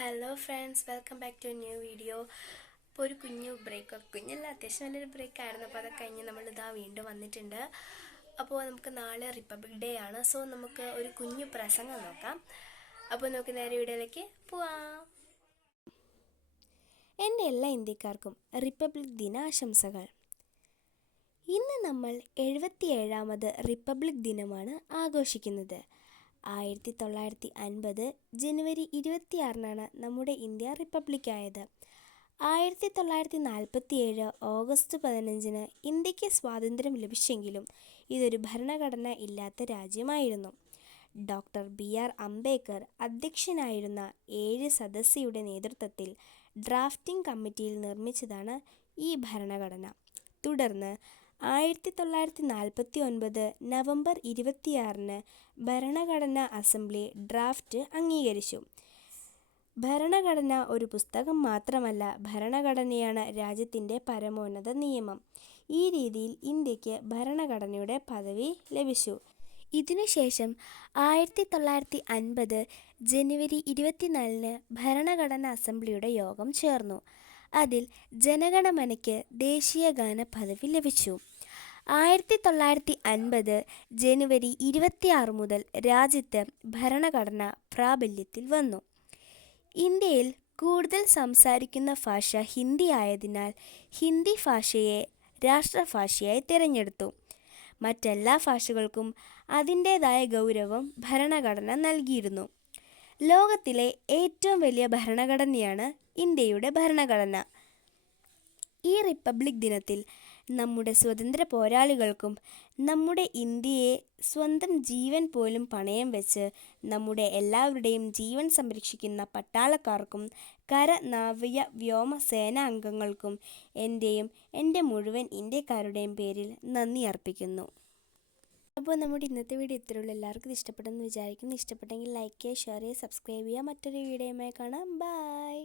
Hello friends, welcome back to a new video. അപ്പോൾ ഒരു കുഞ്ഞല്ല അത്യാവശ്യം നല്ലൊരു ബ്രേക്കായിരുന്നു. അപ്പോൾ അതൊക്കെ കഴിഞ്ഞ് നമ്മളിതാ വീണ്ടും വന്നിട്ടുണ്ട്. അപ്പോൾ നമുക്ക് നാളെ റിപ്പബ്ലിക് ഡേ ആണ്. സോ നമുക്ക് ഒരു കുഞ്ഞു പ്രസംഗം നോക്കാം. അപ്പോൾ നമുക്ക് നേരെ വീഡിയോയിലേക്ക് പോവാം. എൻ്റെ എല്ലാ ഇന്ത്യക്കാർക്കും റിപ്പബ്ലിക് ദിന ആശംസകൾ. ഇന്ന് നമ്മൾ 77ാമത് റിപ്പബ്ലിക് ദിനമാണ് ആഘോഷിക്കുന്നത്. 1950 ജനുവരി 26 നമ്മുടെ ഇന്ത്യ റിപ്പബ്ലിക്കായത്. 1947 ഓഗസ്റ്റ് 15 ഇന്ത്യക്ക് സ്വാതന്ത്ര്യം ലഭിച്ചെങ്കിലും ഇതൊരു ഭരണഘടന ഇല്ലാത്ത രാജ്യമായിരുന്നു. ഡോക്ടർ BR അംബേദ്കർ അധ്യക്ഷനായിരുന്ന 7 സദസ്യരുടെ നേതൃത്വത്തിൽ ഡ്രാഫ്റ്റിംഗ് കമ്മിറ്റിയിൽ നിർമ്മിച്ചതാണ് ഈ ഭരണഘടന. തുടർന്ന് 1949 നവംബർ 26 ഭരണഘടനാ അസംബ്ലി ഡ്രാഫ്റ്റ് അംഗീകരിച്ചു. ഭരണഘടന ഒരു പുസ്തകം മാത്രമല്ല, ഭരണഘടനയാണ് രാജ്യത്തിൻ്റെ പരമോന്നത നിയമം. ഈ രീതിയിൽ ഇന്ത്യക്ക് ഭരണഘടനയുടെ പദവി ലഭിച്ചു. ഇതിനുശേഷം 1950 ജനുവരി 24 ഭരണഘടനാ അസംബ്ലിയുടെ യോഗം ചേർന്നു. അതിൽ ജനഗണമനയ്ക്ക് ദേശീയ ഗാന പദവി ലഭിച്ചു. 1950 ജനുവരി 26 മുതൽ രാജ്യത്ത് ഭരണഘടന പ്രാബല്യത്തിൽ വന്നു. ഇന്ത്യയിൽ കൂടുതൽ സംസാരിക്കുന്ന ഭാഷ ഹിന്ദി ആയതിനാൽ ഹിന്ദി ഭാഷയെ രാഷ്ട്രഭാഷയായി തിരഞ്ഞെടുത്തു. മറ്റെല്ലാ ഭാഷകൾക്കും അതിൻ്റേതായ ഗൗരവം ഭരണഘടന നൽകിയിരുന്നു. ലോകത്തിലെ ഏറ്റവും വലിയ ഭരണഘടനയാണ് ഇന്ത്യയുടെ ഭരണഘടന. ഈ റിപ്പബ്ലിക് ദിനത്തിൽ നമ്മുടെ സ്വതന്ത്ര പോരാളികൾക്കും നമ്മുടെ ഇന്ത്യയെ സ്വന്തം ജീവൻ പോലും പണയം വെച്ച് നമ്മുടെ എല്ലാവരുടെയും ജീവൻ സംരക്ഷിക്കുന്ന പട്ടാളക്കാർക്കും കര നാവിക വ്യോമ സേനാ അംഗങ്ങൾക്കും എൻ്റെ മുഴുവൻ ഇന്ത്യക്കാരുടെയും പേരിൽ നന്ദി അർപ്പിക്കുന്നു. അപ്പോൾ നമ്മുടെ ഇന്നത്തെ വീഡിയോ ഇത്രയുള്ളൂ. എല്ലാവർക്കും ഇത് ഇഷ്ടപ്പെട്ടെന്ന് വിചാരിക്കുന്നു. ഇഷ്ടപ്പെട്ടെങ്കിൽ ലൈക്ക് ചെയ്യുക, ഷെയർ ചെയ്യുക, സബ്സ്ക്രൈബ് ചെയ്യുക. മറ്റൊരു വീഡിയോയുമായി കാണാം. ബൈ.